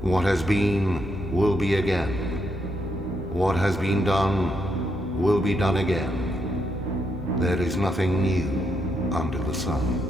What has been will be again. What has been done will be done again. There is nothing new under the sun.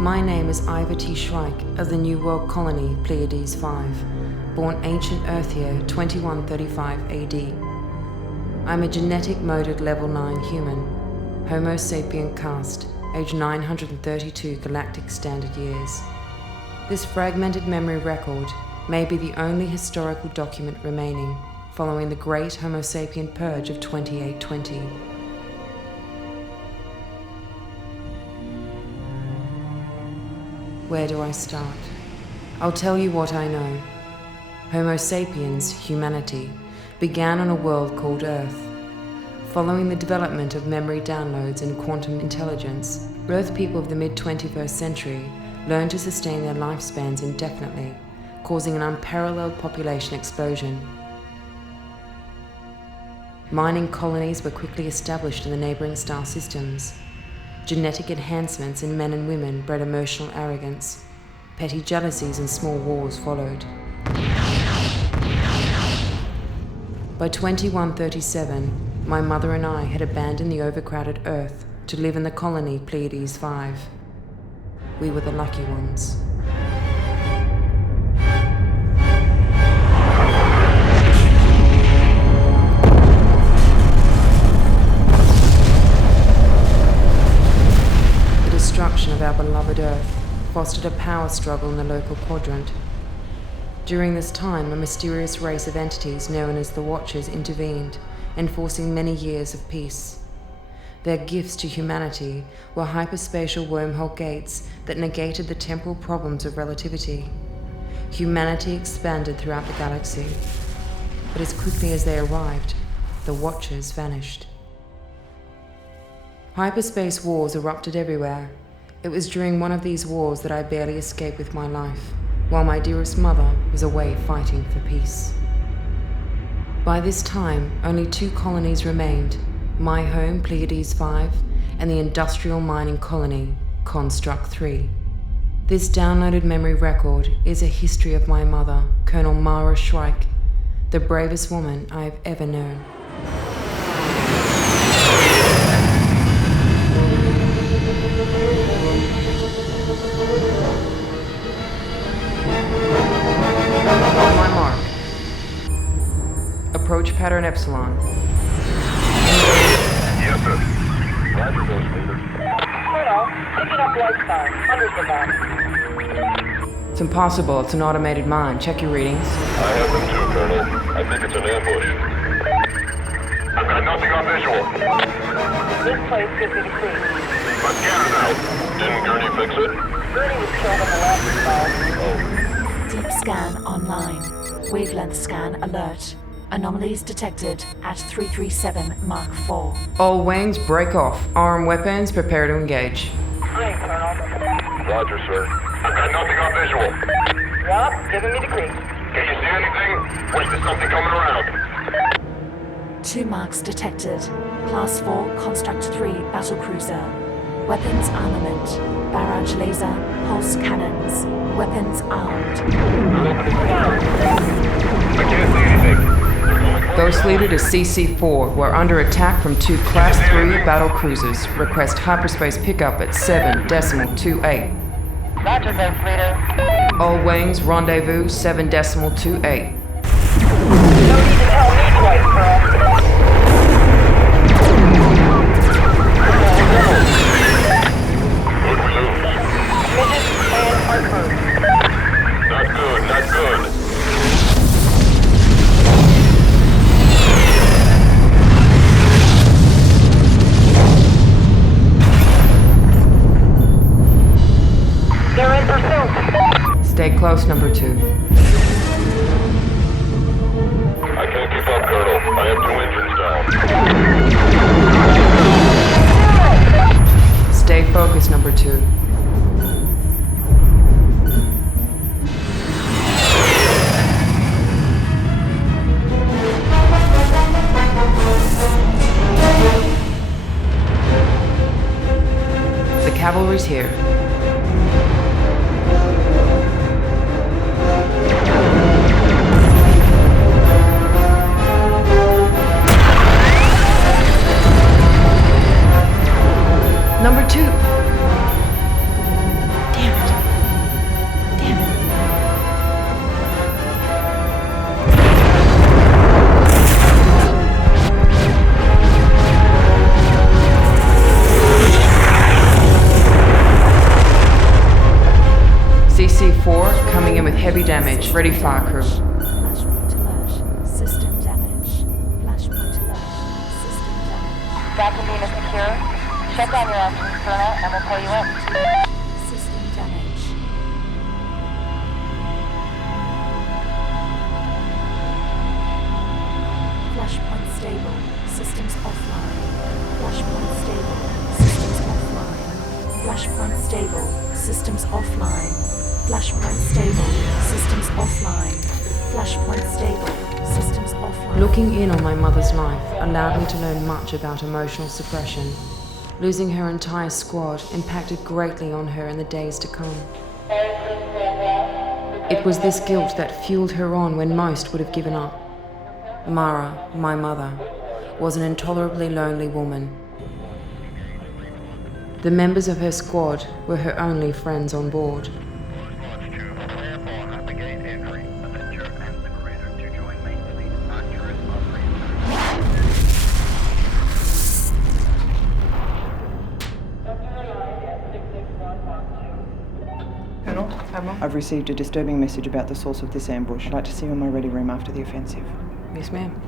My name is Ivet Shrike of the New World Colony Pleiades 5, born ancient Earth year 2135 AD. I'm a genetic moded level 9 human, Homo sapien caste, age 932 galactic standard years. This fragmented memory record may be the only historical document remaining following the great Homo sapien purge of 2820. Where do I start? I'll tell you what I know. Homo sapiens, humanity, began on a world called Earth. Following the development of memory downloads and quantum intelligence, Earth people of the mid-21st century learned to sustain their lifespans indefinitely, causing an unparalleled population explosion. Mining colonies were quickly established in the neighboring star systems. Genetic enhancements in men and women bred emotional arrogance. Petty jealousies and small wars followed. By 2137, my mother and I had abandoned the overcrowded Earth to live in the colony Pleiades 5. We were the lucky ones. Destruction of our beloved Earth fostered a power struggle in the local quadrant. During this time, a mysterious race of entities known as the Watchers intervened, enforcing many years of peace. Their gifts to humanity were hyperspatial wormhole gates that negated the temporal problems of relativity. Humanity expanded throughout the galaxy, but as quickly as they arrived, the Watchers vanished. Hyperspace wars erupted everywhere. It was during one of these wars that I barely escaped with my life, while my dearest mother was away fighting for peace. By this time, only 2 colonies remained, my home, Pleiades 5, and the industrial mining colony, Konstrukts 3. This downloaded memory record is a history of my mother, Colonel Mara Shryyke, the bravest woman I have ever known. On my mark. Approach pattern Epsilon. Yes, sir. Roger, Ghost Leader. Colonel, picking up light signs, hundreds of them. It's impossible, it's an automated mine. Check your readings. I have them too, Colonel. I think it's an ambush. I've got nothing on visual. This place could be the creek. But get it out. Didn't Gurney fix it? Gurney was killed in the last assault. Oh. scan online. Wavelength scan alert. Anomalies detected at 337 Mark 4. All wings, break off. Armed weapons, prepare to engage. Great, Colonel. Roger, sir. I've got nothing on visual. Yup, giving me the creeps. Can you see anything? Or is there something coming around? 2 marks detected. Class 4 Konstrukt 3 battlecruiser. Weapons armament. Barrage laser, pulse cannons. Weapons armed. I can't see anything. Ghost leader to CC4. We're under attack from 2 Class 3 battle cruisers. Request hyperspace pickup at 7.28. Roger, Ghost Leader. All wings, rendezvous 7.28. No need to tell me twice, girl. Who'd we lose? Midget and our crew. Not good, not good. They're in pursuit. Stay close, number 2. I can't keep up, Colonel. I have 2 engines down. Stay focused, number 2. The cavalry's here. Number 2. Damn it. Damn it. CC4 coming in with heavy damage. Ready fire crew. Flashpoint alert. System damage. Flashpoint alert. System damage. Vacuum beam is secure. Shut down your engines, Colonel, and we'll pull you in. System damage. Flashpoint stable. Systems offline. Flashpoint stable. Systems offline. Flashpoint stable. Systems offline. Flashpoint stable. Systems offline. Flashpoint stable. Systems offline. Looking in on my mother's life allowed me to learn much about emotional suppression. Losing her entire squad impacted greatly on her in the days to come. It was this guilt that fueled her on when most would have given up. Mara, my mother, was an intolerably lonely woman. The members of her squad were her only friends on board. I've received a disturbing message about the source of this ambush. I'd like to see you in my ready room after the offensive. Yes, ma'am.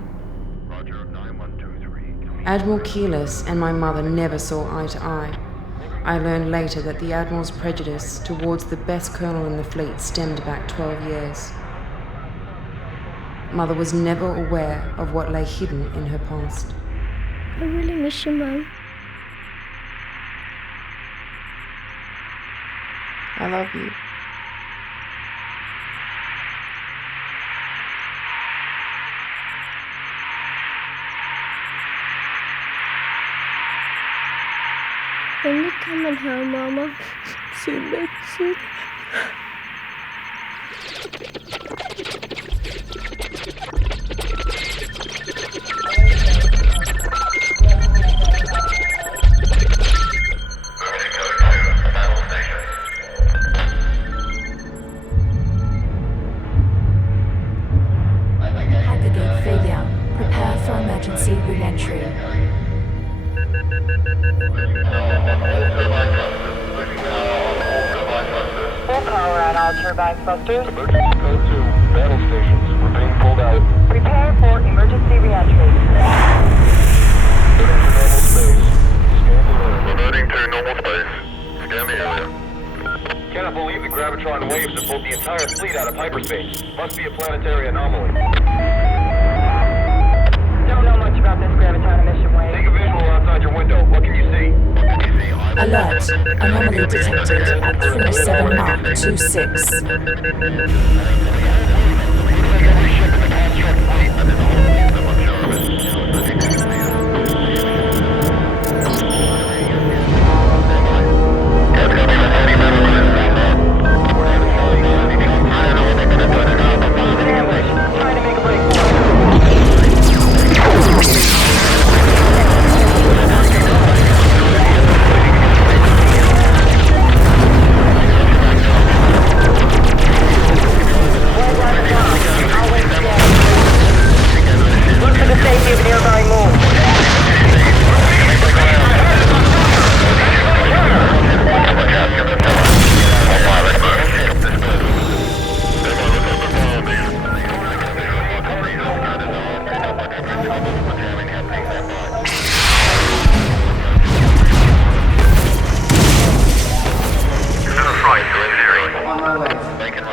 Roger, 9123. Admiral Keyless and my mother never saw eye to eye. I learned later that the Admiral's prejudice towards the best colonel in the fleet stemmed back 12 years. Mother was never aware of what lay hidden in her past. I really miss you, Mum. I love you. When you coming home, Mama? Soon, baby, soon. Aggregate failure. Prepare for emergency re-entry. Full power on all turbine thrusters. Emergency code 2. Battle stations. We're being pulled out. Prepare for emergency re-entry. Reverting to normal space. Scan the area. Cannot believe the gravitron waves have pulled the entire fleet out of hyperspace. Must be a planetary anomaly. Don't know much about this graviton emission wave. Take a visual outside your window. What can you see? Alert. Anomaly detected at 37 Mark 26.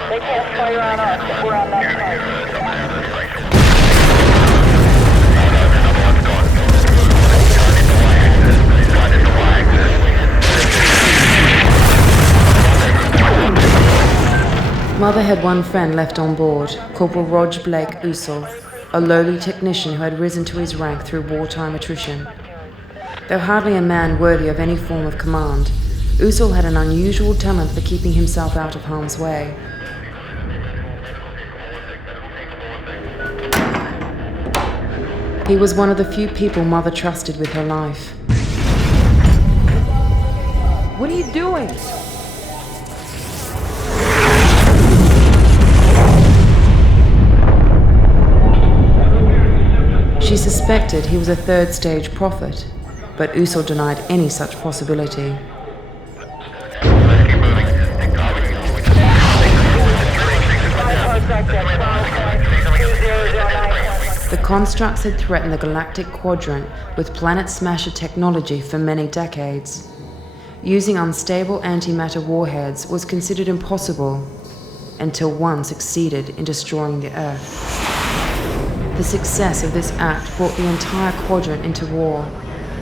They can't fire on us if we're on that side. Mother had one friend left on board, Corporal Roger Blake Usul, a lowly technician who had risen to his rank through wartime attrition. Though hardly a man worthy of any form of command, Usul had an unusual talent for keeping himself out of harm's way. He was one of the few people Mother trusted with her life. What are you doing? She suspected he was a third-stage prophet, but Usul denied any such possibility. The Konstrukts had threatened the galactic quadrant with planet smasher technology for many decades. Using unstable antimatter warheads was considered impossible until one succeeded in destroying the Earth. The success of this act brought the entire quadrant into war.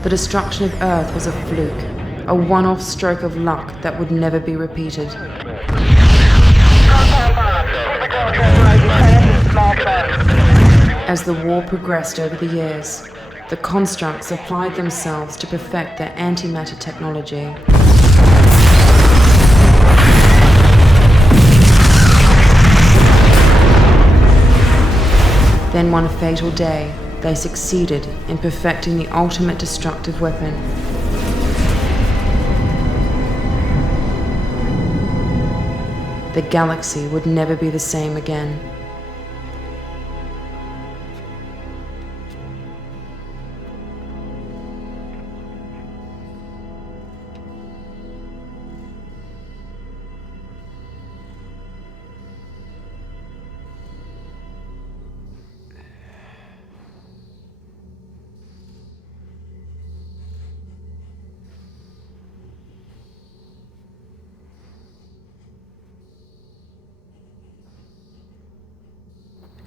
The destruction of Earth was a fluke, a one-off stroke of luck that would never be repeated. As the war progressed over the years, the Konstrukts applied themselves to perfect their antimatter technology. Then one fatal day, they succeeded in perfecting the ultimate destructive weapon. The galaxy would never be the same again.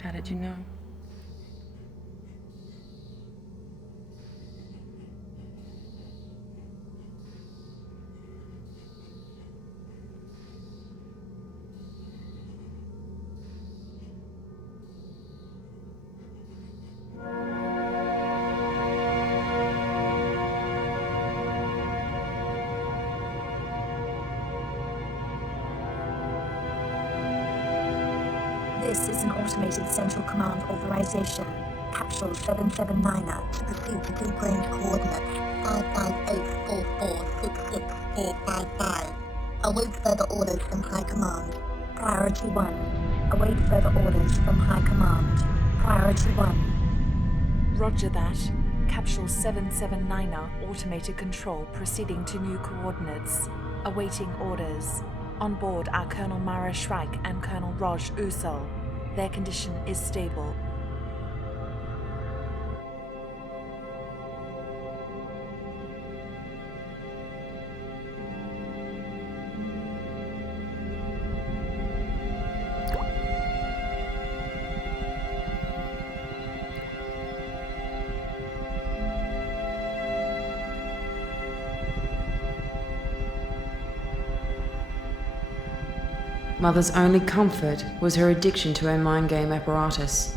How did you know? This is an automated central command authorization. Capsule 779er to pursue the prearranged coordinates 55844666455. Await further orders from High Command. Priority 1. Await further orders from High Command. Priority 1. Roger that. Capsule 779er automated control proceeding to new coordinates. Awaiting orders. On board are Colonel Mara Shryyke and Colonel Roger Usul. Their condition is stable. Mother's only comfort was her addiction to her mind game apparatus.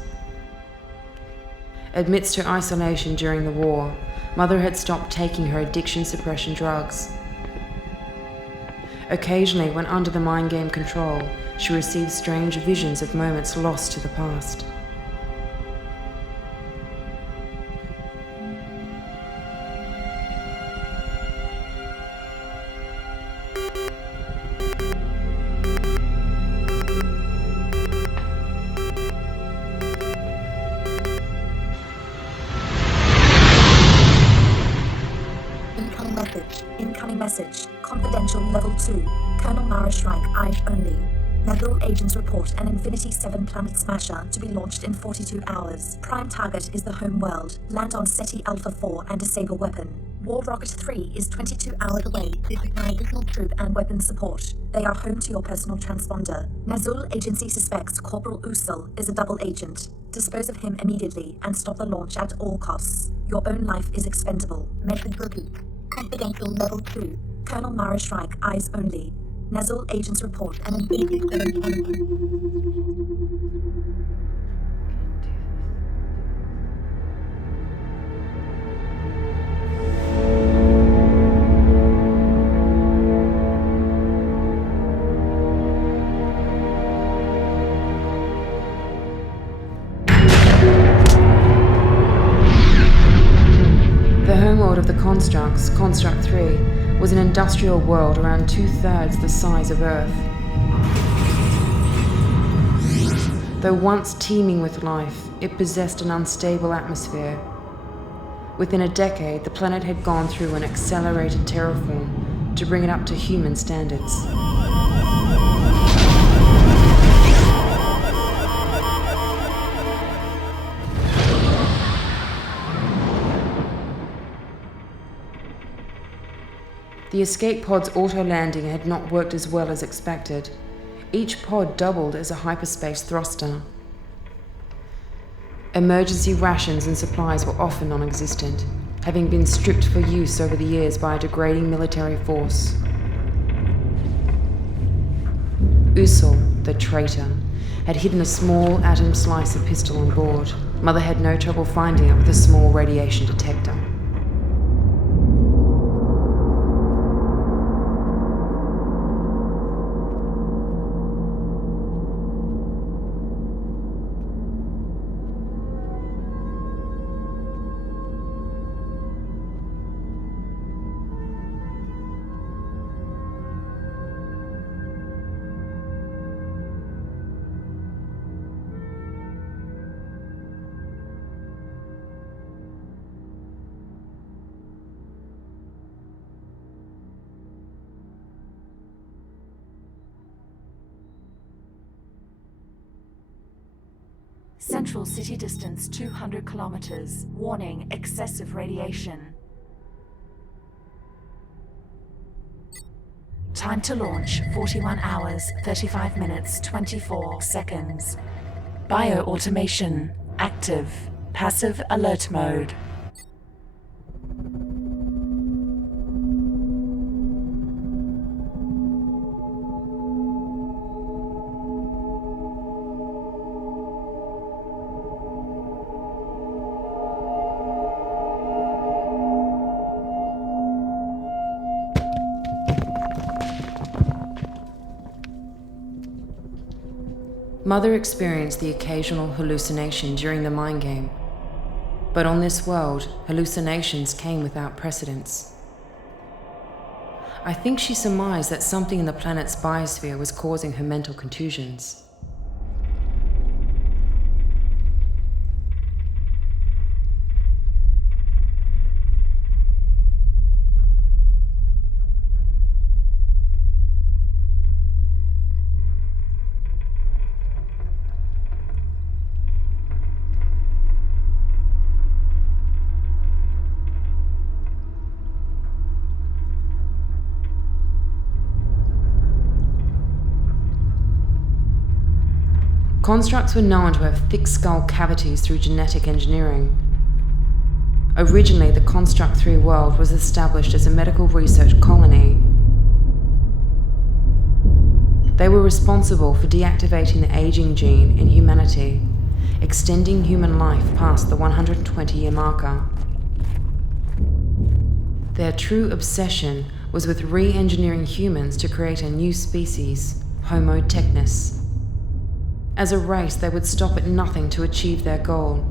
Amidst her isolation during the war, Mother had stopped taking her addiction suppression drugs. Occasionally, when under the mind game control, she received strange visions of moments lost to the past. Incoming message. Confidential Level 2. Colonel Mara Shryyke, eyes only. Nagul agents report an Infinity 7 planet smasher to be launched in 42 hours. Prime target is the home world. Land on SETI Alpha 4 and disable weapon. War Rocket 3 is 22 hours away to supply additional troop and weapon support. They are home to your personal transponder. Nazul agency suspects Corporal Usul is a double agent. Dispose of him immediately and stop the launch at all costs. Your own life is expendable. Message repeat. Confidential Level 2. Colonel Mara Shryyke, eyes only. Nazul agents report an Infinity 7 planet. The homeworld of the Konstrukts, Konstrukt 3, was an industrial world around 2/3 the size of Earth. Though once teeming with life, it possessed an unstable atmosphere. Within a decade, the planet had gone through an accelerated terraform to bring it up to human standards. The escape pod's auto-landing had not worked as well as expected. Each pod doubled as a hyperspace thruster. Emergency rations and supplies were often non-existent, having been stripped for use over the years by a degrading military force. Usul, the traitor, had hidden a small atom slicer pistol on board. Mother had no trouble finding it with a small radiation detector. Central city distance 200 kilometers. Warning, excessive radiation. Time to launch, 41 hours, 35 minutes, 24 seconds. Bio-automation, active. Passive alert mode. Mother experienced the occasional hallucination during the mind game. But on this world, hallucinations came without precedence. I think she surmised that something in the planet's biosphere was causing her mental contusions. Konstrukts were known to have thick skull cavities through genetic engineering. Originally, the Konstrukt 3 world was established as a medical research colony. They were responsible for deactivating the aging gene in humanity, extending human life past the 120-year marker. Their true obsession was with re-engineering humans to create a new species, Homo technis. As a race, they would stop at nothing to achieve their goal.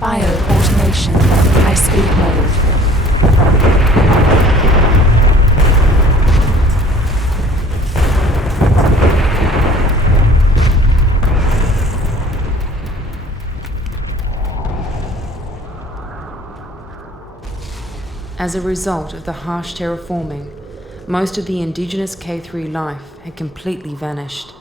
Bio-automation, high-speed mode. As a result of the harsh terraforming, most of the indigenous K3 life had completely vanished.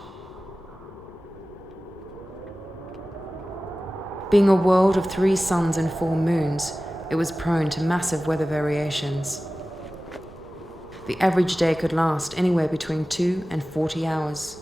Being a world of 3 suns and 4 moons, it was prone to massive weather variations. The average day could last anywhere between 2 and 40 hours.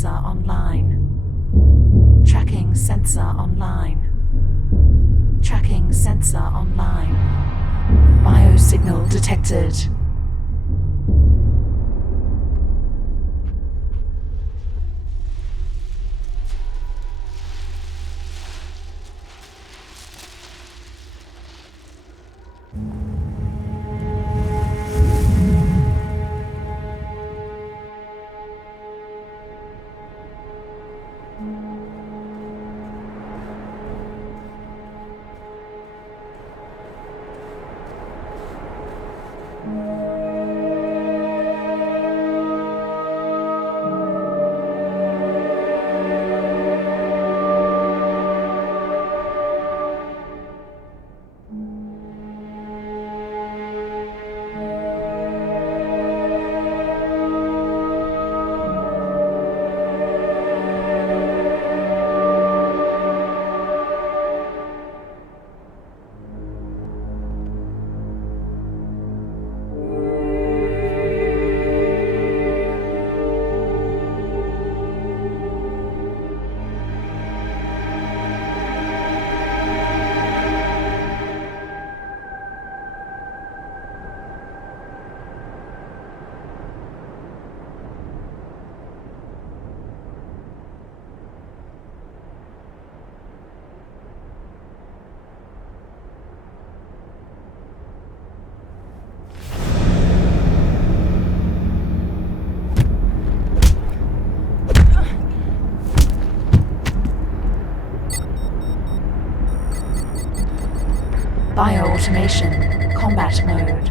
sensor online. Tracking sensor online. Tracking sensor online. Biosignal detected. Bio-automation, combat mode.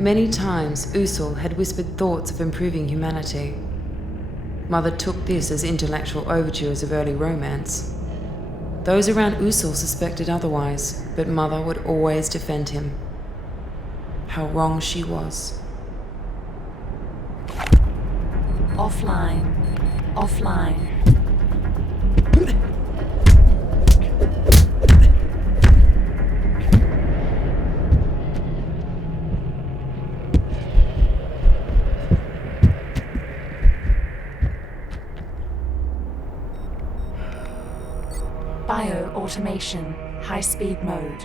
Many times, Usul had whispered thoughts of improving humanity. Mother took this as intellectual overtures of early romance. Those around Usul suspected otherwise, but Mother would always defend him. How wrong she was. Offline. Offline. Bio-automation, high-speed mode.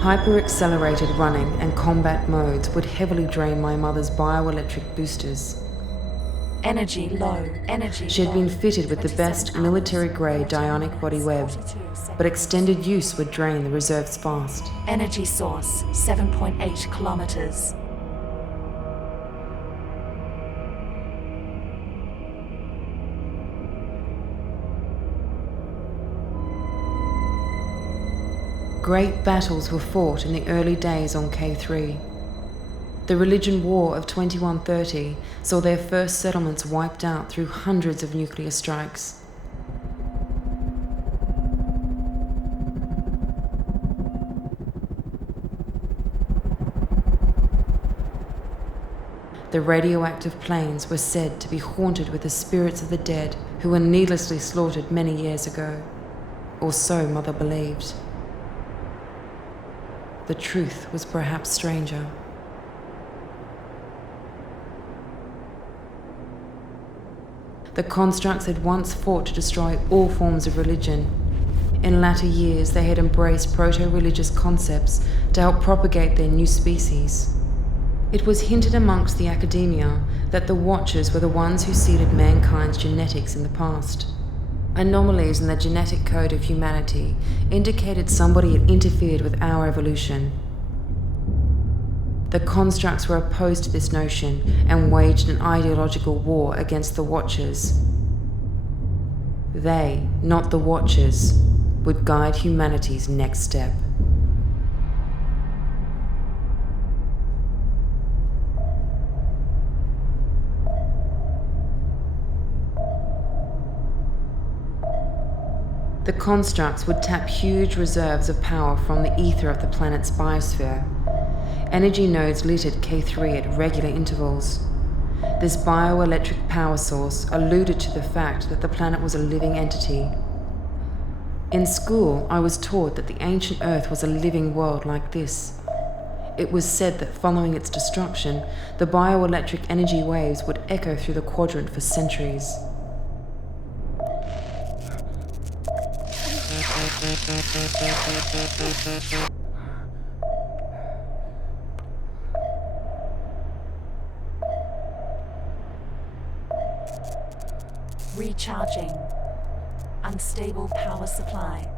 Hyper-accelerated running and combat modes would heavily drain my mother's bioelectric boosters. Energy low, energy She had been fitted with the best military-grade dionic body web, but extended use would drain the reserves fast. Energy source, 7.8 kilometers. Great battles were fought in the early days on K3. The religion war of 2130 saw their first settlements wiped out through hundreds of nuclear strikes. The radioactive plains were said to be haunted with the spirits of the dead who were needlessly slaughtered many years ago. Or so Mother believed. The truth was perhaps stranger. The Konstrukts had once fought to destroy all forms of religion. In latter years, they had embraced proto-religious concepts to help propagate their new species. It was hinted amongst the academia that the Watchers were the ones who seeded mankind's genetics in the past. Anomalies in the genetic code of humanity indicated somebody had interfered with our evolution. The Konstrukts were opposed to this notion and waged an ideological war against the Watchers. They, not the Watchers, would guide humanity's next step. The Konstrukts would tap huge reserves of power from the ether of the planet's biosphere. Energy nodes littered K3 at regular intervals. This bioelectric power source alluded to the fact that the planet was a living entity. In school, I was taught that the ancient Earth was a living world like this. It was said that following its destruction, the bioelectric energy waves would echo through the quadrant for centuries. Recharging. Unstable power supply.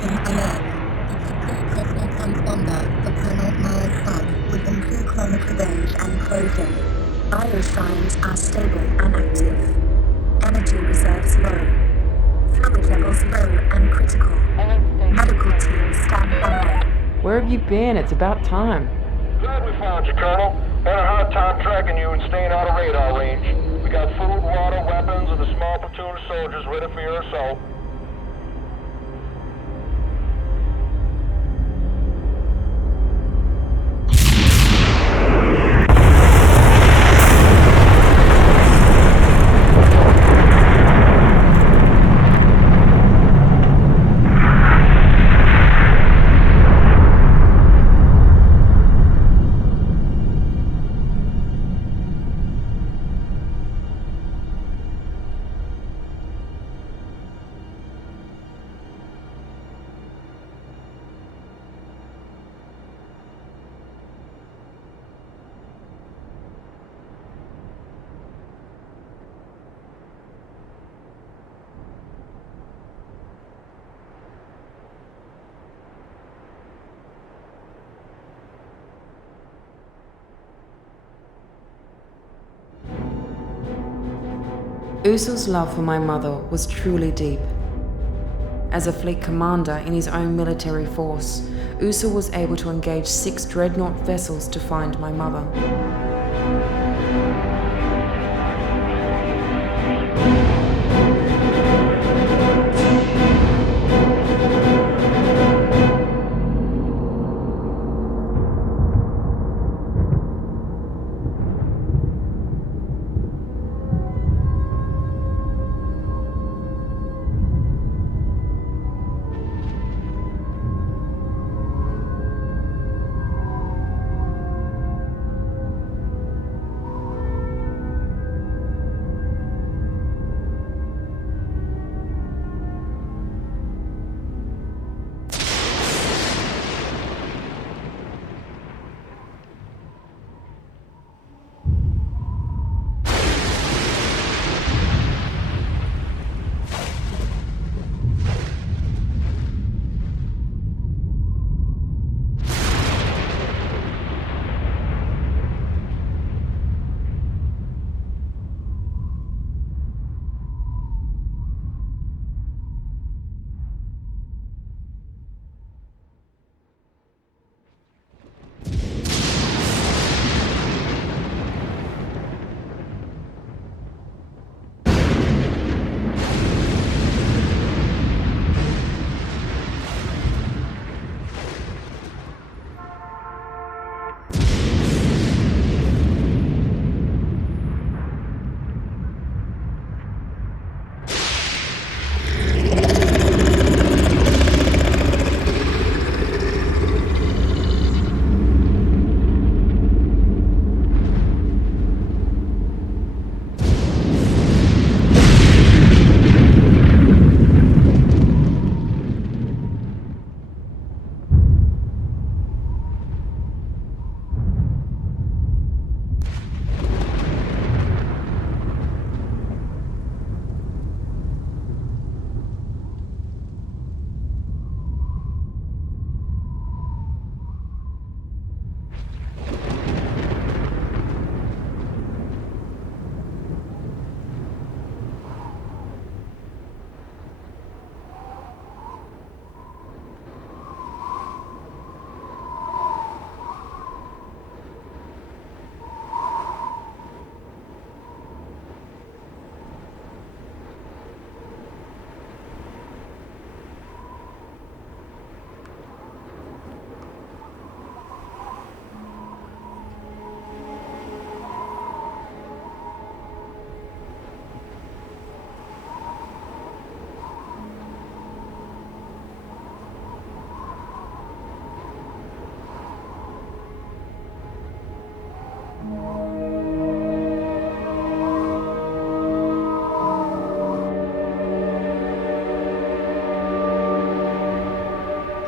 Captain alert. Detective Transponder for Colonel Mara Shryyke within 2 kilometer range and closing. Vital signs are stable and active. Energy reserves low. Fluid levels low and critical. Medical team stand by. Where have you been? It's about time. Glad we found you, Colonel. Had a hard time tracking you and staying out of radar range. We got food, water, weapons, and a small platoon of soldiers ready for your assault. Usul's love for my mother was truly deep. As a fleet commander in his own military force, Usul was able to engage 6 dreadnought vessels to find my mother.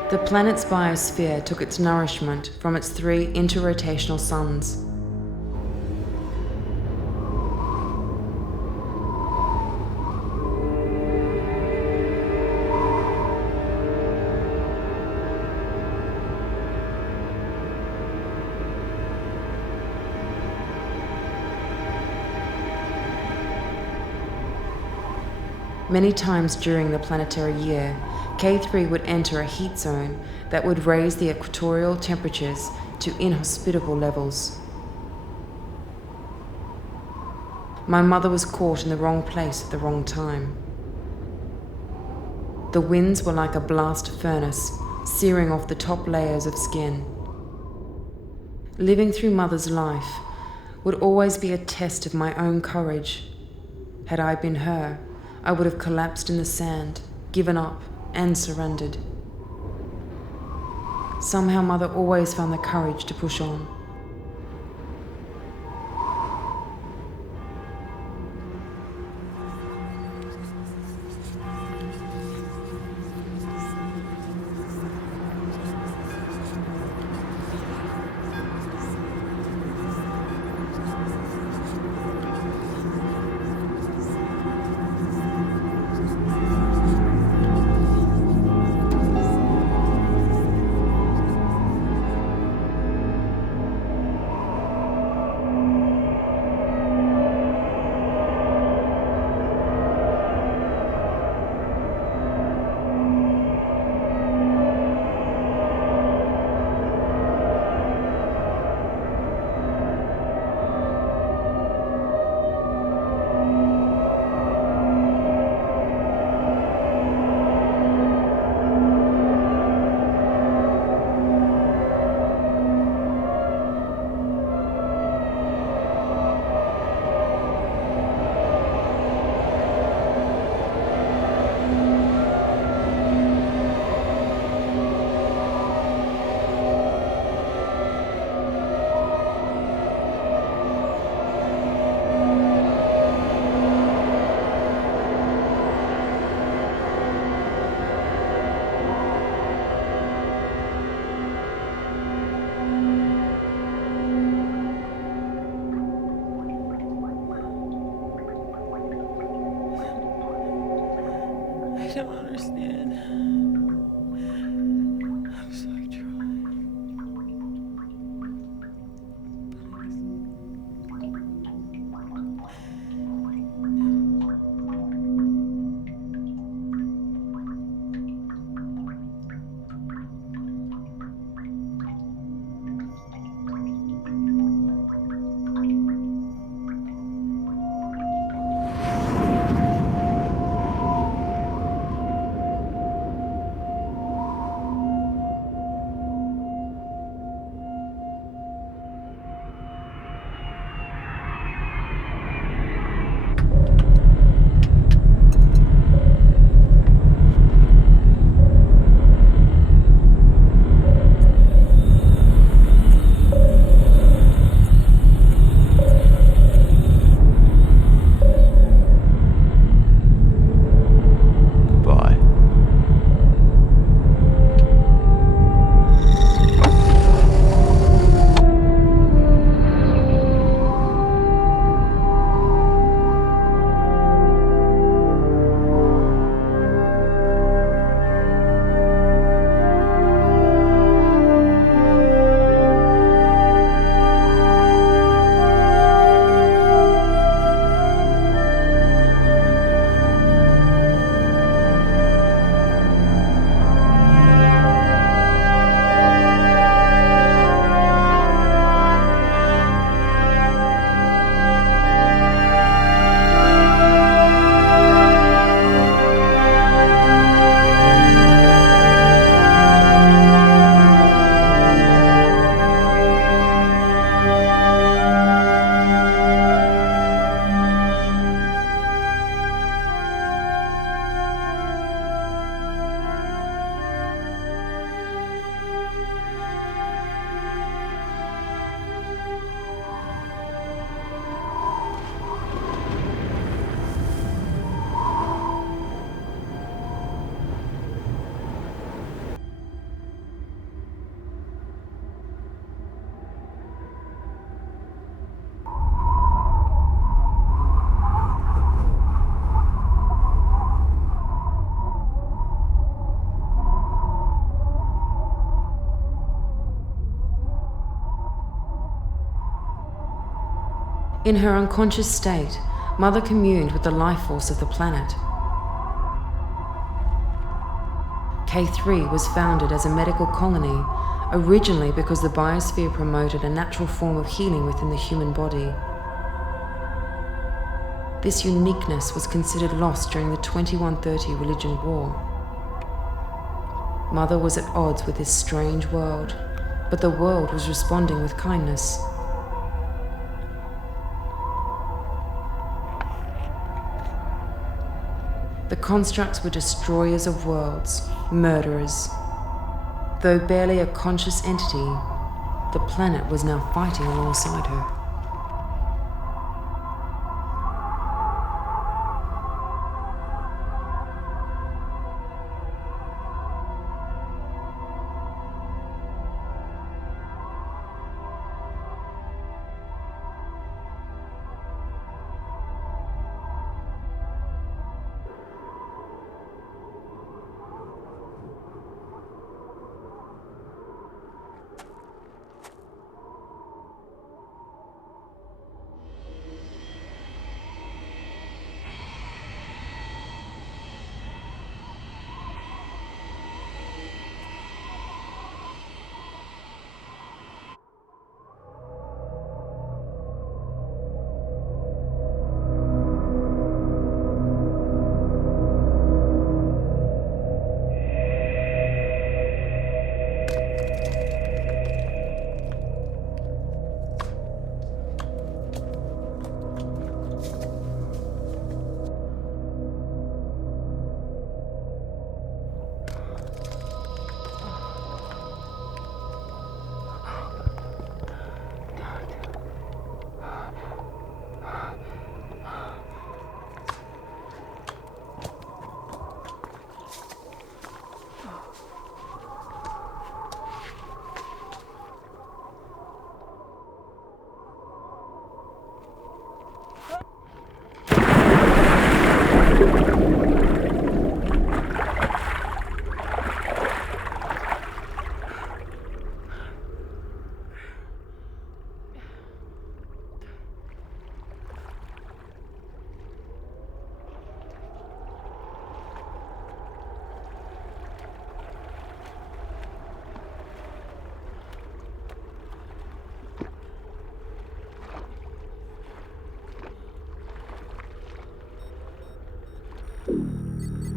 The planet's biosphere took its nourishment from its 3 interrotational suns. Many times during the planetary year, K3 would enter a heat zone that would raise the equatorial temperatures to inhospitable levels. My mother was caught in the wrong place at the wrong time. The winds were like a blast furnace, searing off the top layers of skin. Living through Mother's life would always be a test of my own courage. Had I been her, I would have collapsed in the sand, given up, and surrendered. Somehow Mother always found the courage to push on. I don't understand. I'm so trying. In her unconscious state, Mother communed with the life force of the planet. K3 was founded as a medical colony, originally because the biosphere promoted a natural form of healing within the human body. This uniqueness was considered lost during the 2130 religion war. Mother was at odds with this strange world, but the world was responding with kindness. The Konstrukts were destroyers of worlds, murderers. Though barely a conscious entity, the planet was now fighting alongside her.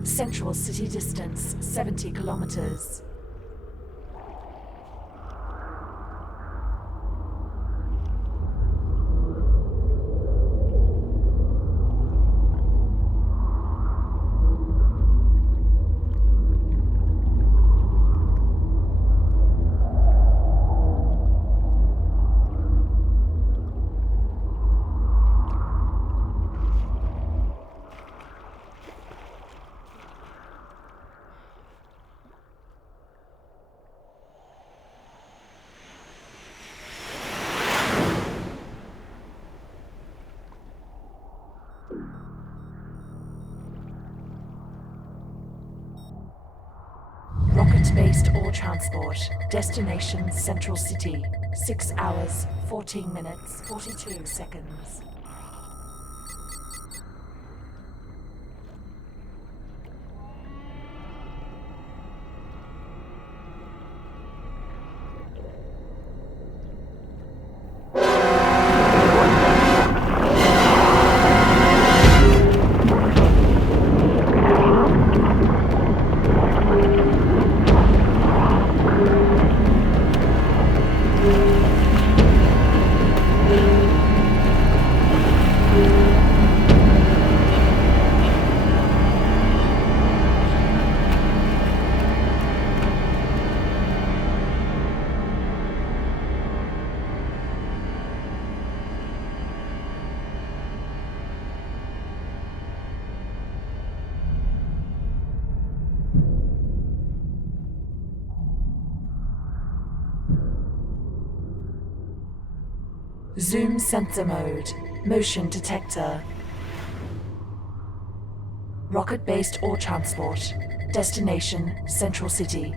Central city distance, 70 kilometers. Rocket-based ore transport. Destination Central City. 6 hours, 14 minutes, 42 seconds. Zoom sensor mode. Motion detector. Rocket-based ore transport. Destination Central City.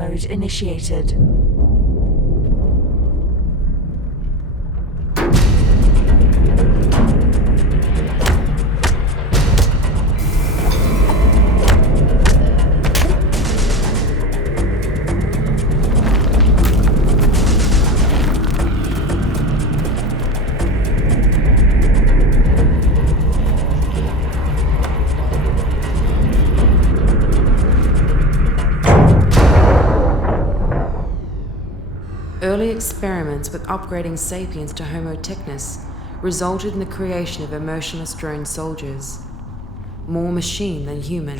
mode initiated. Early experiments with upgrading sapiens to Homo technis resulted in the creation of emotionless drone soldiers. More machine than human,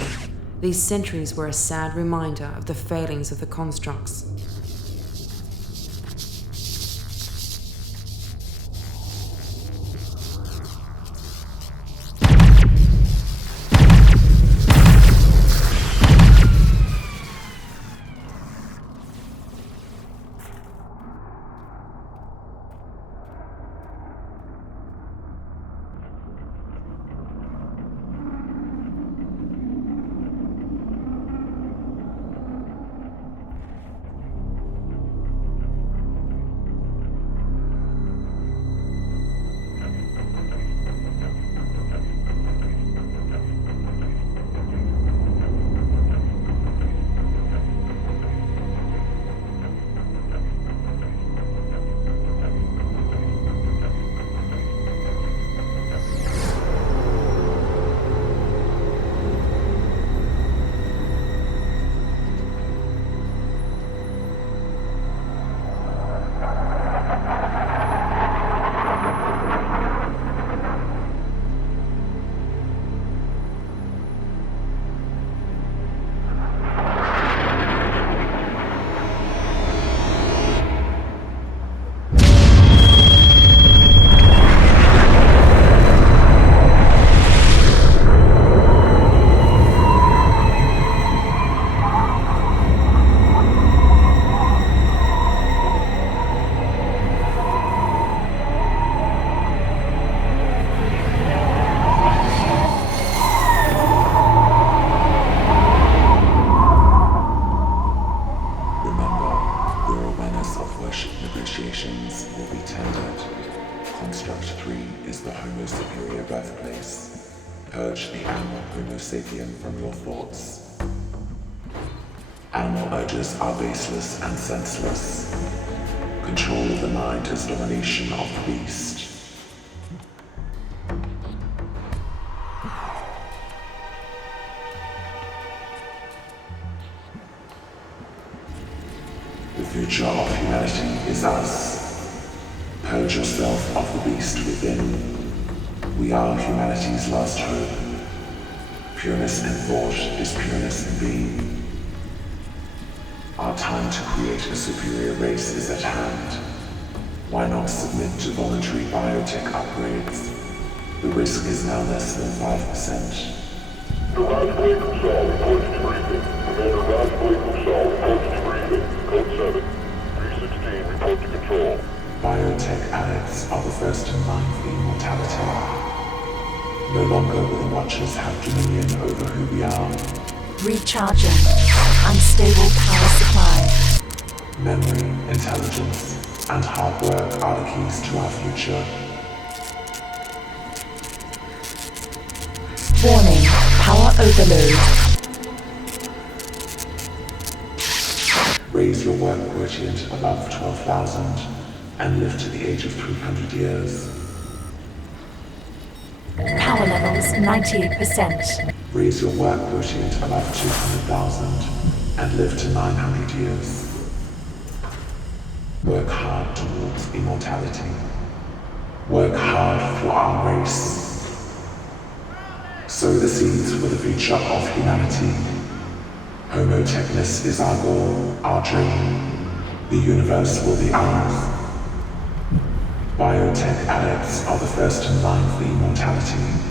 these sentries were a sad reminder of the failings of the Konstrukts. Purge the animal Homo sapien from your thoughts. Animal urges are baseless and senseless. Control of the mind is domination of the beast. The future of humanity is us. Purge yourself of the beast within. We are humanity's last hope. Pureness in thought is pureness in being. Our time to create a superior race is at hand. Why not submit to voluntary biotech upgrades? The risk is now less than 5%. Raj Blake Kusal reports to briefing. Commander Raj Blake Kusal reports to briefing. Code 7. 316, report to control. Biotech addicts are the first in line for immortality. No longer will the Watchers have dominion over who we are. Recharging. Unstable power supply. Memory, intelligence, and hard work are the keys to our future. Warning. Power overload. Raise your work quotient above 12,000 and live to the age of 300 years. Power levels 98%. Raise your work quotient above 200,000 and live to 900 years. Work hard towards immortality. Work hard for our race. Sow the seeds for the future of humanity. Homo technis is our goal, our dream. The universe will be ours. Biotech addicts are the first in line for immortality.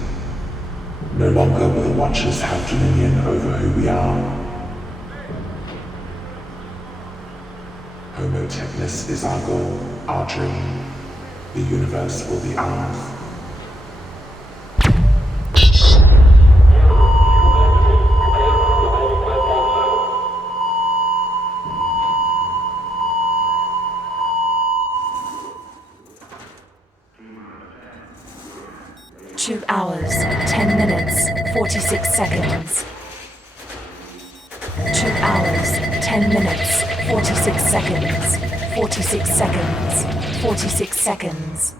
No longer will the Watchers have dominion over who we are. Homo technis is our goal, our dream. The universe will be ours. 2 hours, 10 minutes, 46 seconds. 2 hours, 10 minutes, 46 seconds. 46 seconds. 46 seconds.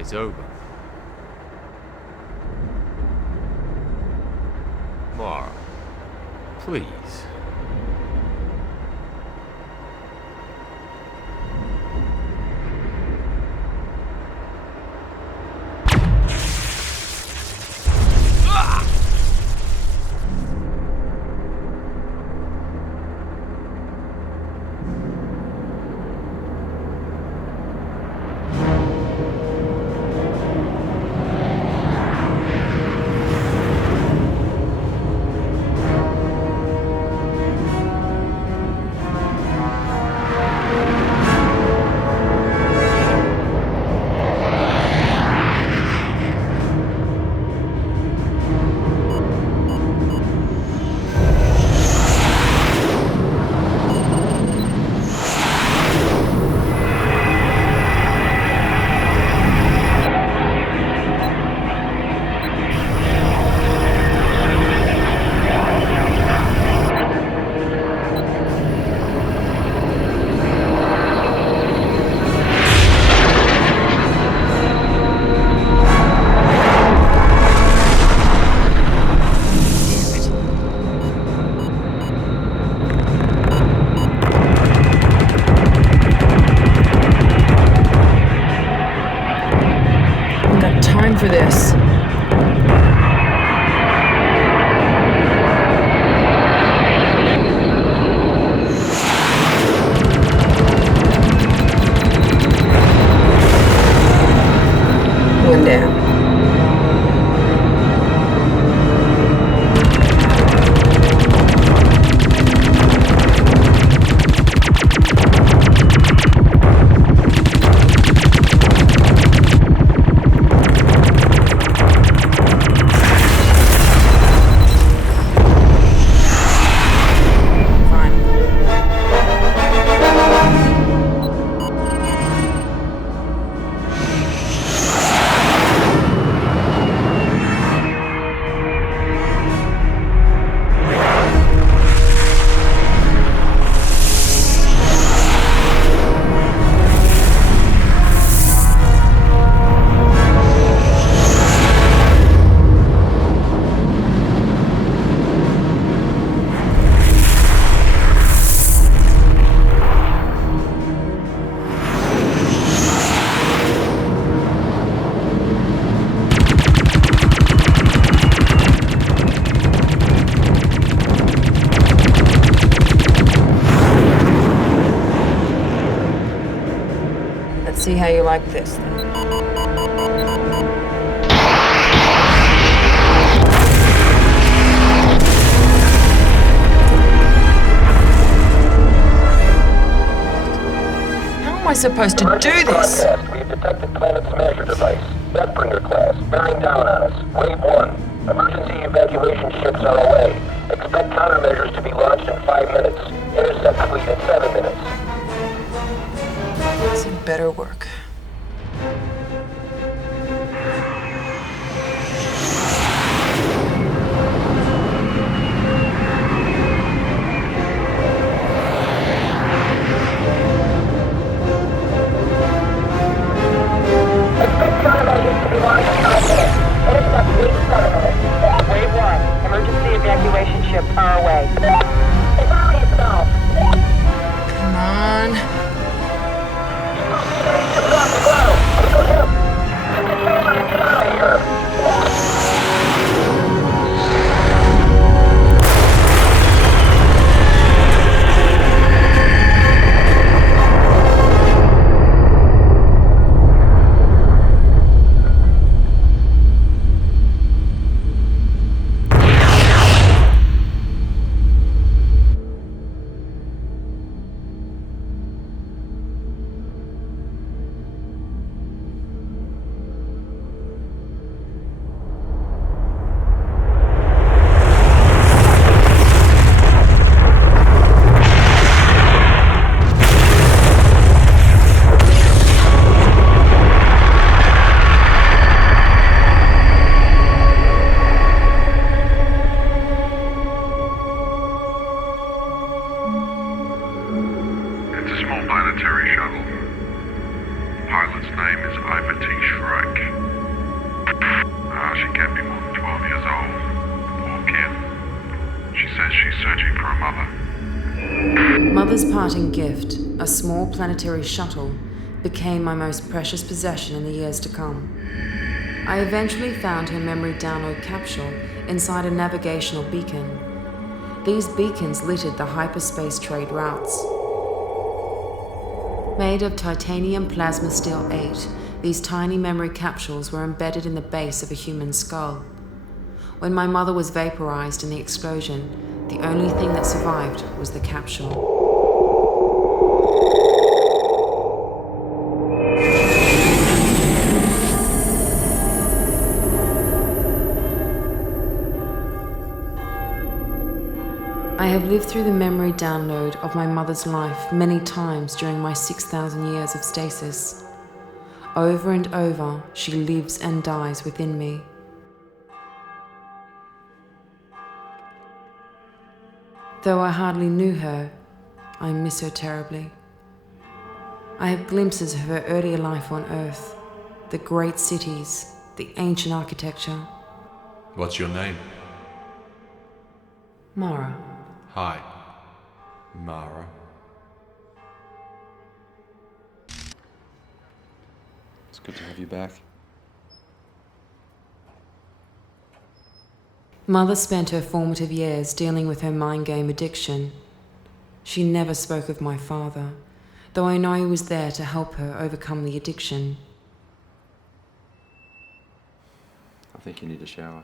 It's over. Mara, please. For this. One down. See how you like this then. How am I supposed to do this? We've detected Planet Smasher device. Deathbringer class. Bearing down on us. Wave 1. Emergency evacuation ships are away. Expect countermeasures to be launched in 5 minutes. Intercept fleet in 7 minutes. It better work. Wave 1. Emergency evacuation ships are away. Come on. Get out of here! planetary shuttle. Pilot's name is Ivet Shrike. She can't be more than 12 years old. Poor kid. She says she's searching for a mother. Mother's parting gift, a small planetary shuttle, became my most precious possession in the years to come. I eventually found her memory download capsule inside a navigational beacon. These beacons littered the hyperspace trade routes. Made of titanium plasma steel 8, these tiny memory capsules were embedded in the base of a human skull. When my mother was vaporized in the explosion, the only thing that survived was the capsule. I have lived through the memory download of my mother's life many times during my 6,000 years of stasis. Over and over, she lives and dies within me. Though I hardly knew her, I miss her terribly. I have glimpses of her earlier life on Earth, the great cities, the ancient architecture. What's your name? Mara. Hi, Mara. It's good to have you back. Mother spent her formative years dealing with her mind game addiction. She never spoke of my father, though I know he was there to help her overcome the addiction. I think you need a shower.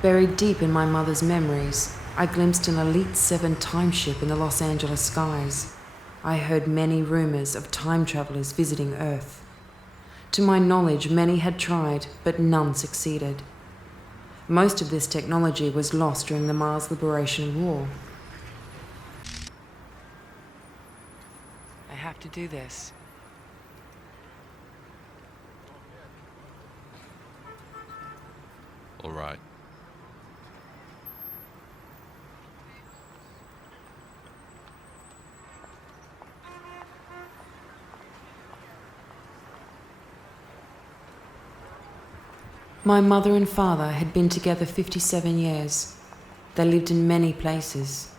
Buried deep in my mother's memories, I glimpsed an Elite 7 timeship in the Los Angeles skies. I heard many rumors of time travelers visiting Earth. To my knowledge, many had tried, but none succeeded. Most of this technology was lost during the Mars Liberation War. I have to do this. All right. My mother and father had been together 57 years. They lived in many places.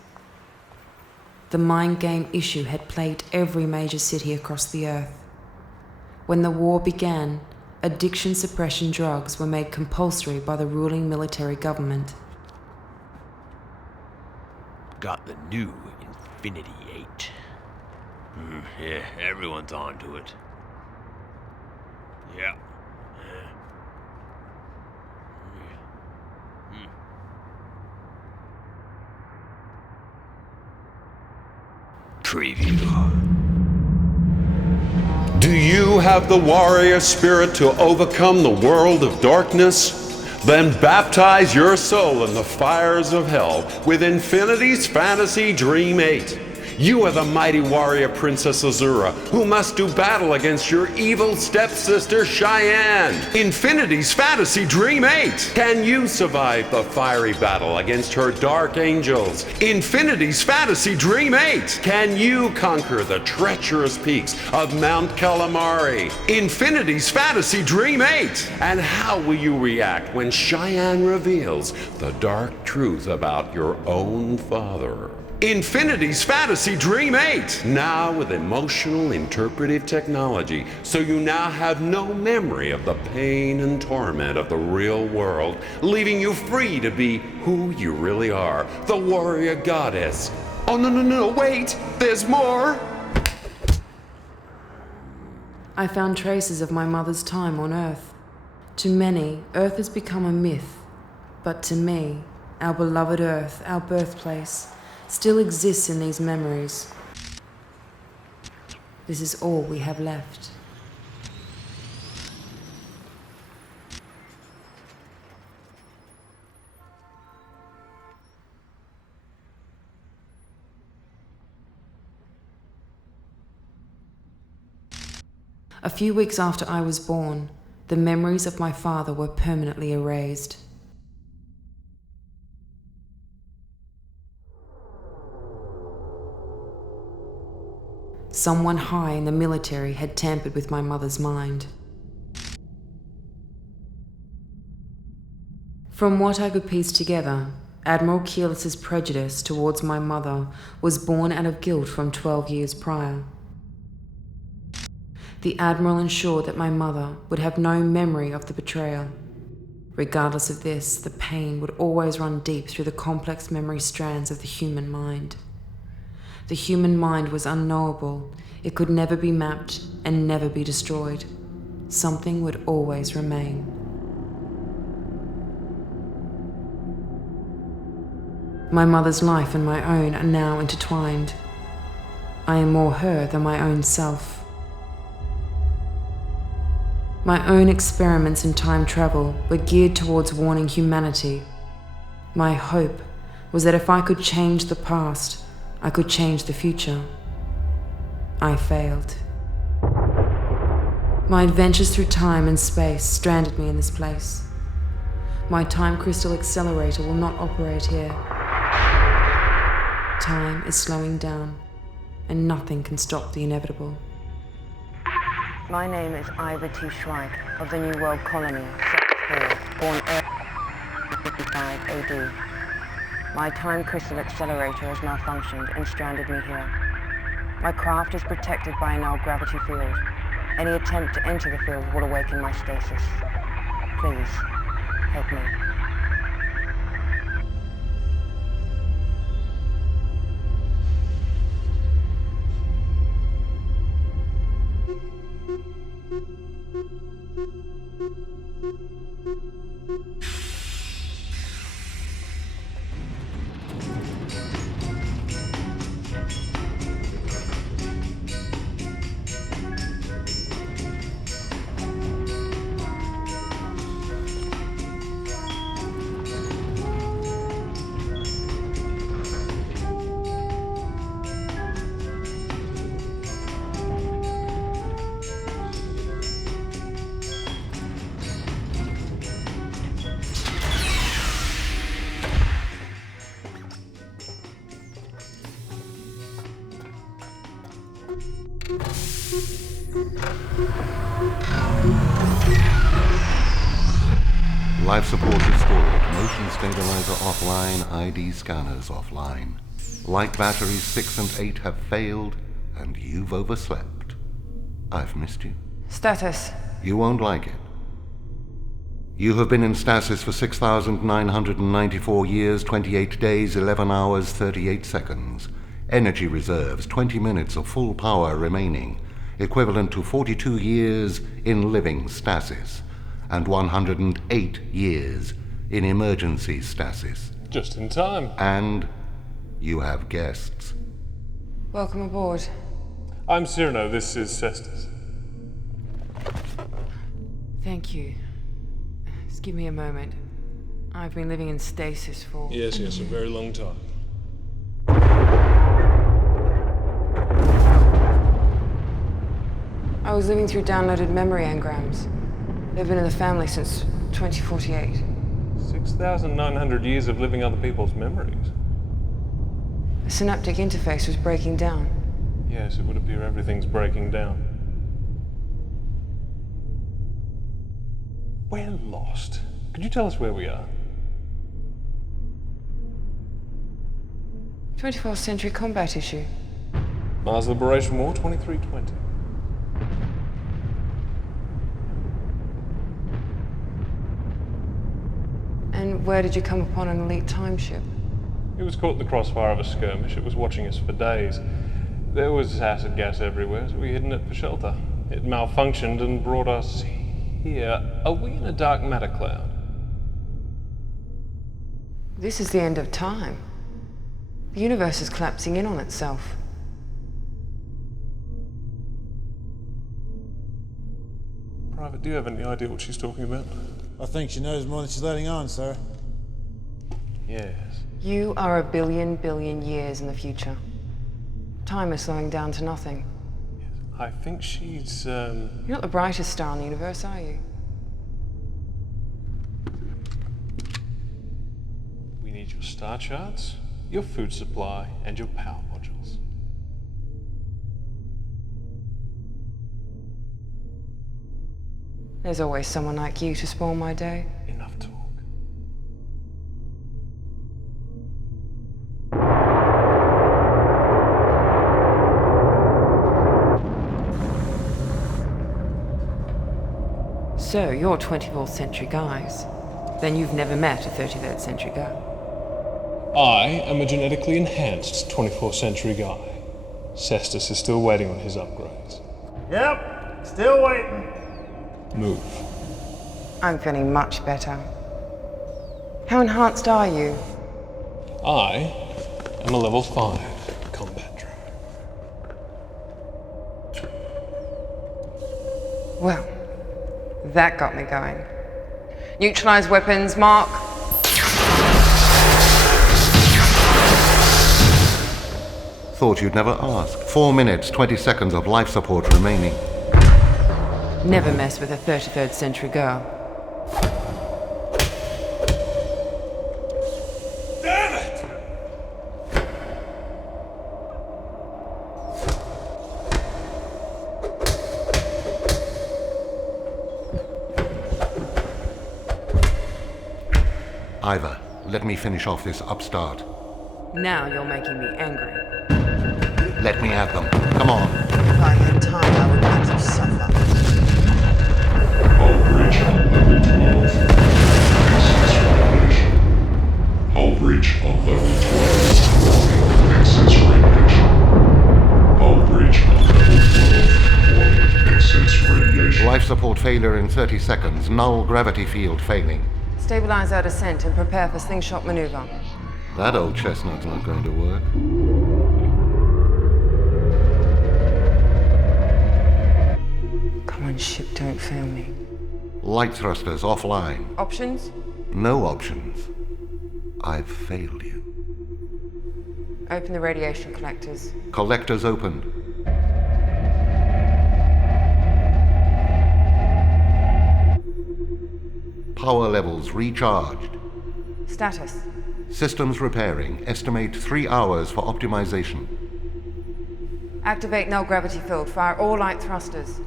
The mind game issue had plagued every major city across the Earth. When the war began, addiction suppression drugs were made compulsory by the ruling military government. Got the new Infinity 8. Yeah, everyone's onto it. Yeah. Preview. Do you have the warrior spirit to overcome the world of darkness? Then baptize your soul in the fires of hell with Infinity's Fantasy Dream 8. You are the mighty warrior Princess Azura, who must do battle against your evil stepsister Cheyenne. Infinity's Fantasy Dream 8. Can you survive the fiery battle against her dark angels? Infinity's Fantasy Dream 8. Can you conquer the treacherous peaks of Mount Calamari? Infinity's Fantasy Dream 8. And how will you react when Cheyenne reveals the dark truth about your own father? Infinity's Fantasy Dream 8, now with emotional interpretive technology, so you now have no memory of the pain and torment of the real world, leaving you free to be who you really are, the warrior goddess. Oh, no, wait, there's more! I found traces of my mother's time on Earth. To many, Earth has become a myth, but to me, our beloved Earth, our birthplace, still exists in these memories. This is all we have left. A few weeks after I was born, The memories of my father were permanently erased. Someone high in the military had tampered with my mother's mind. From what I could piece together, Admiral Keyless's prejudice towards my mother was born out of guilt from 12 years prior. The Admiral ensured that my mother would have no memory of the betrayal. Regardless of this, the pain would always run deep through the complex memory strands of the human mind. The human mind was unknowable. It could never be mapped and never be destroyed. Something would always remain. My mother's life and my own are now intertwined. I am more her than my own self. My own experiments in time travel were geared towards warning humanity. My hope was that if I could change the past, I could change the future. I failed. My adventures through time and space stranded me in this place. My time crystal accelerator will not operate here. Time is slowing down, and nothing can stop the inevitable. My name is Ivet Shrike of the New World Colony, Sector 4, born 55 AD. My time crystal accelerator has malfunctioned and stranded me here. My craft is protected by a null gravity field. Any attempt to enter the field will awaken my stasis. Please, help me. Life support restored, motion stabilizer offline, ID scanners offline. Light batteries 6 and 8 have failed, and you've overslept. I've missed you. Status. You won't like it. You have been in stasis for 6,994 years, 28 days, 11 hours, 38 seconds. Energy reserves, 20 minutes of full power remaining, equivalent to 42 years in living stasis, and 108 years in emergency stasis. Just in time. And you have guests. Welcome aboard. I'm Cyrano, this is Cestus. Thank you. Just give me a moment. I've been living in stasis for... Yes, a very long time. I was living through downloaded memory engrams. They've been in the family since 2048. 6,900 years of living other people's memories. The synaptic interface was breaking down. Yes, it would appear everything's breaking down. We're lost. Could you tell us where we are? 24th century combat issue. Mars Liberation War 2320. And where did you come upon an elite time ship? It was caught in the crossfire of a skirmish. It was watching us for days. There was acid gas everywhere, so we hid in it for shelter. It malfunctioned and brought us here. Are we in a dark matter cloud? This is the end of time. The universe is collapsing in on itself. Private, do you have any idea what she's talking about? I think she knows more than she's letting on, sir. Yes. You are a billion years in the future. Time is slowing down to nothing. Yes. I think she's, You're not the brightest star in the universe, are you? need your star charts, your food supply, and your power modules. There's always someone like you to spoil my day. Enough talk. So, you're 24th century guys. Then you've never met a 33rd century guy. I am a genetically enhanced 24th century guy. Cestus is still waiting on his upgrades. Yep, still waiting. Move. I'm feeling much better. How enhanced are you? I am a level 5 combat droid. Well, that got me going. Neutralize weapons, mark. Thought you'd never ask. 4 minutes, 20 seconds of life support remaining. Never mess with a 33rd century girl. Damn it! Iva, let me finish off this upstart. Now you're making me angry. Let me have them. Come on. If I had time, I would make you suffer. Hull breach on level 12. Access radiation. Hull breach on level 12. Excess radiation. Hull breach on level 12. Excess radiation. Life support failure in 30 seconds. Null gravity field failing. Stabilize our descent and prepare for slingshot maneuver. That old chestnut's not going to work. Come on, ship, don't fail me. Light thrusters offline. Options? No options. I've failed you. Open the radiation collectors. Collectors opened. Power levels recharged. Status. Systems repairing. Estimate 3 hours for optimization. Activate null gravity field. Fire all light thrusters.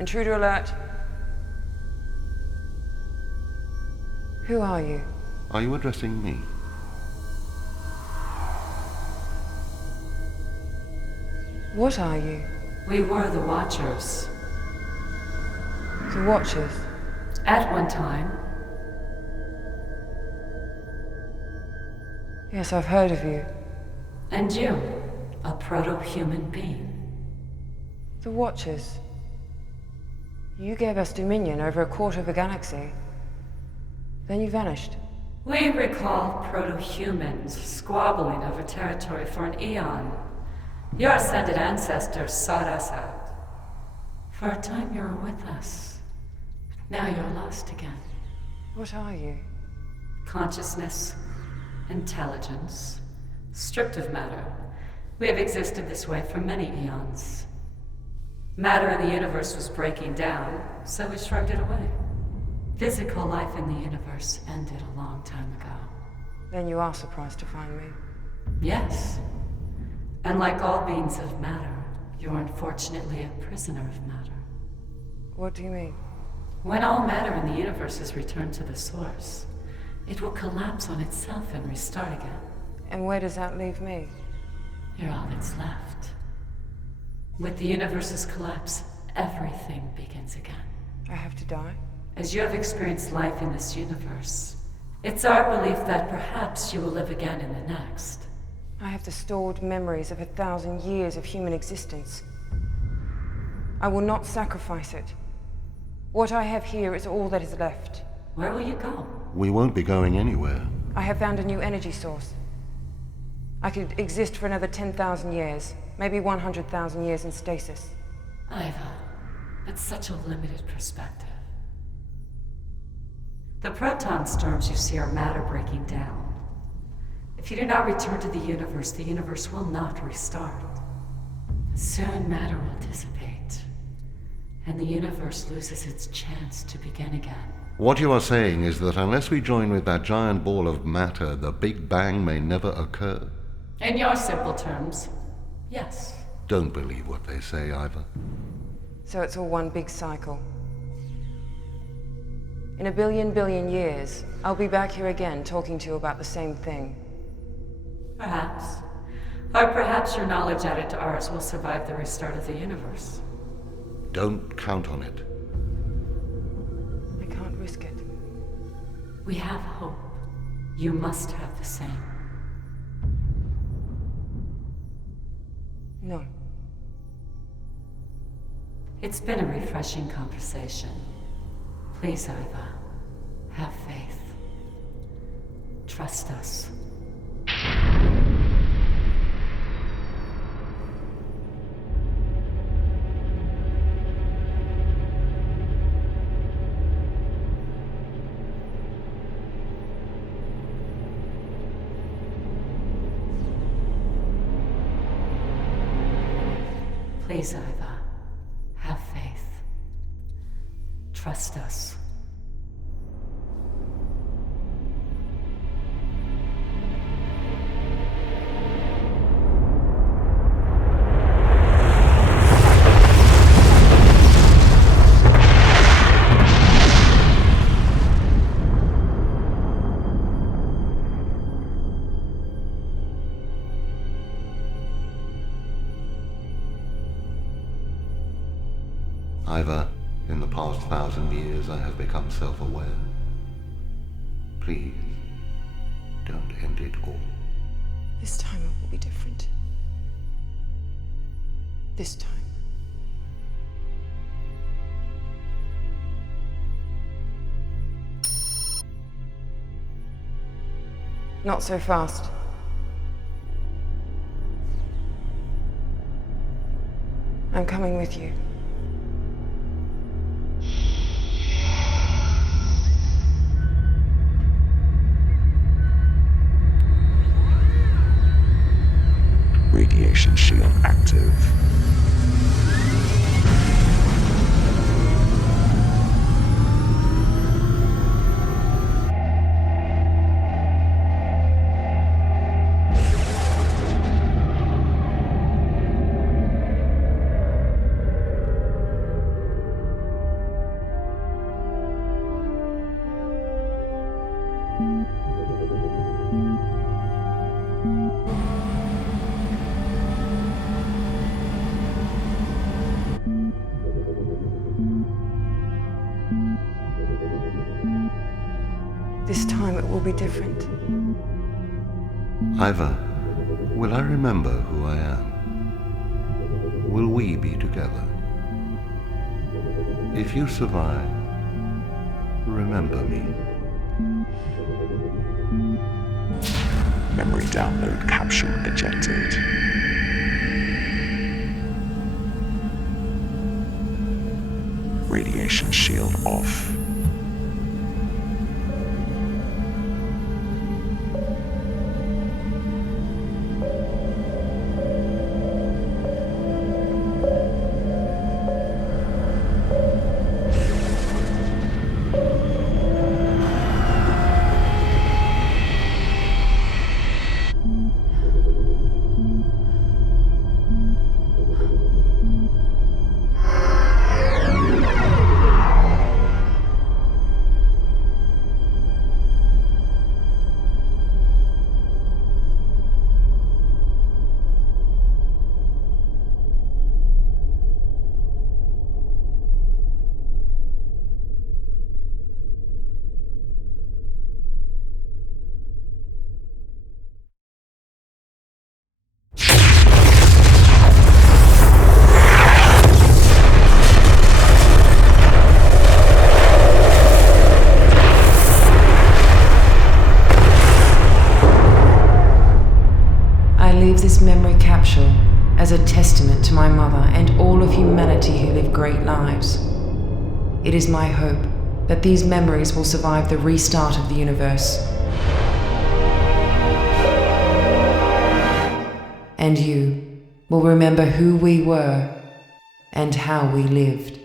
Intruder alert. Who are you? Are you addressing me? What are you? We were the Watchers. The Watchers? At one time. Yes, I've heard of you. And you, a proto-human being. The Watchers? You gave us dominion over a quarter of a galaxy. Then you vanished. We recall proto-humans squabbling over territory for an eon. Your ascended ancestors sought us out. For a time you were with us. Now you're lost again. What are you? Consciousness, intelligence, stripped of matter. We have existed this way for many eons. Matter in the universe was breaking down, so we shrugged it away. Physical life in the universe ended a long time ago. Then you are surprised to find me. Yes. And like all beings of matter, you're unfortunately a prisoner of matter. What do you mean? When all matter in the universe is returned to the source, it will collapse on itself and restart again. And where does that leave me? You're all that's left. With the universe's collapse, everything begins again. I have to die? As you have experienced life in this universe, it's our belief that perhaps you will live again in the next. I have the stored memories of 1,000 years of human existence. I will not sacrifice it. What I have here is all that is left. Where will you go? We won't be going anywhere. I have found a new energy source. I could exist for another 10,000 years, maybe 100,000 years in stasis. Iva, that's such a limited perspective. The proton storms you see are matter breaking down. If you do not return to the universe will not restart. Soon matter will dissipate, and the universe loses its chance to begin again. What you are saying is that unless we join with that giant ball of matter, the Big Bang may never occur? In your simple terms, yes. Don't believe what they say, Iva. So it's all one big cycle. In a billion years, I'll be back here again talking to you about the same thing. Perhaps. Or perhaps your knowledge added to ours will survive the restart of the universe. Don't count on it. I can't risk it. We have hope. You must have the same. No. It's been a refreshing conversation. Please, Iva, have faith. Trust us. Please, Iva, have faith. Trust us. Iva, in the past 1,000 years I have become self-aware. Please, don't end it all. This time it will be different. This time. Not so fast. I'm coming with you. Radiation shield active. This time it will be different. Iva, will I remember who I am? Will we be together? If you survive, remember me. Memory download capsule ejected. Radiation shield off. This memory capsule as a testament to my mother and all of humanity who live great lives. It is my hope that these memories will survive the restart of the universe. And you will remember who we were and how we lived.